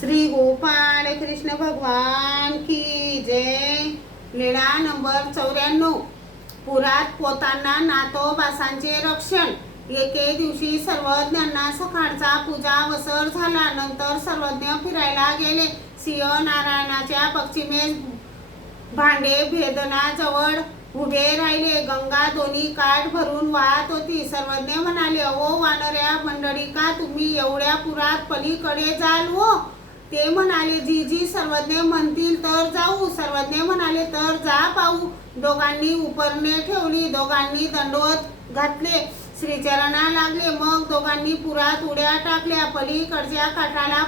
श्री गोपाळ कृष्ण भगवान की जय। लीळा नंबर 94। पुरात पोतांना नातोबासांचे रक्षण। एके दिवशी सर्वज्ञांना सकाळचा पूजा वसर झाला। नंतर सर्वज्ञ फिरायला गेले। सिंह नारायणाच्या पश्चिमेस भांडे भेदनाजवळ उभे राहिले। गंगा दोन्ही काठ भरून वाहत होती। सर्वज्ञ म्हणाले, ओ वानऱ्या मंडळीका, तुम्ही एवढ्या पुरात पलीकडे जाल हो? ते म्हणाले, जी सर्वज्ञ म्हणतील तर जाऊ। सर्वज्ञ म्हणाले, तर जा पाहू। दोघांनी उपरणे ठेवली। दोघांनी दंडवत घातले, श्रीचरणा लागले। मग दोघांनी पुरात उड्या टाकल्या। पलीकडच्या काठाला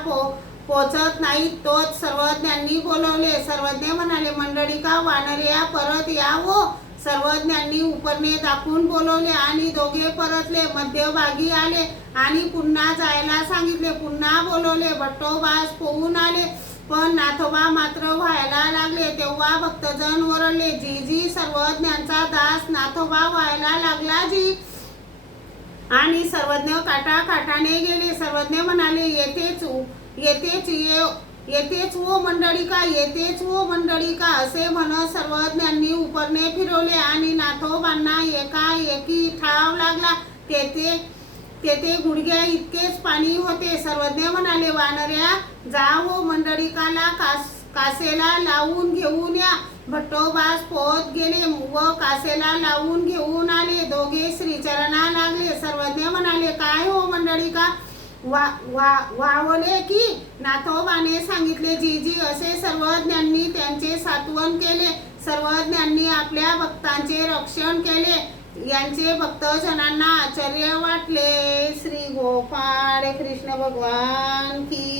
पोचत नाहीत तोच सर्वज्ञांनी बोलवले। सर्वज्ञ म्हणाले, मंडळीका, वानऱ्या परत या हो। सर्वज्ञांनी उपरणे दाखवून बोलवले आणि दोघे परतले, मध्यभागी आले आणि पुन्हा जायला सांगितले। पुन्हा बोलवले, भट्टोबास पोहून आले, पण नाथोबा मात्र व्हायला लागले। तेव्हा भक्तजन ओरडले, जी सर्वज्ञांचा दास नाथोबा व्हायला लागला जी। आणि सर्वज्ञ काठाने गेले। सर्वज्ञ म्हणाले, येतेच हो मंडळीका, येतेच हो मंडळीका, असे म्हणत सर्वज्ञांनी उपरणे फिरवले आणि नाथोबांना एकाएकी ठाव लागला। तेथे गुडघ्या इतकेच पाणी होते। सर्वज्ञ म्हणाले, वानऱ्या, जा हो मंडळीकाला कासेला लावून घेऊन या। भट्टोबास पोहत गेले व कासेला लावून घेऊन आले। दोघे श्रीचरणा लागले। सर्वज्ञ म्हणाले, काय हो मंडळीका, वावले की? नाथोबाने सांगितले, जी असे सर्वज्ञांनी त्यांचे सांत्वन केले। सर्वज्ञांनी आपल्या भक्तांचे रक्षण केले। यांचे भक्तजनांना आश्चर्य वाटले। श्री गोपाळ कृष्ण भगवान की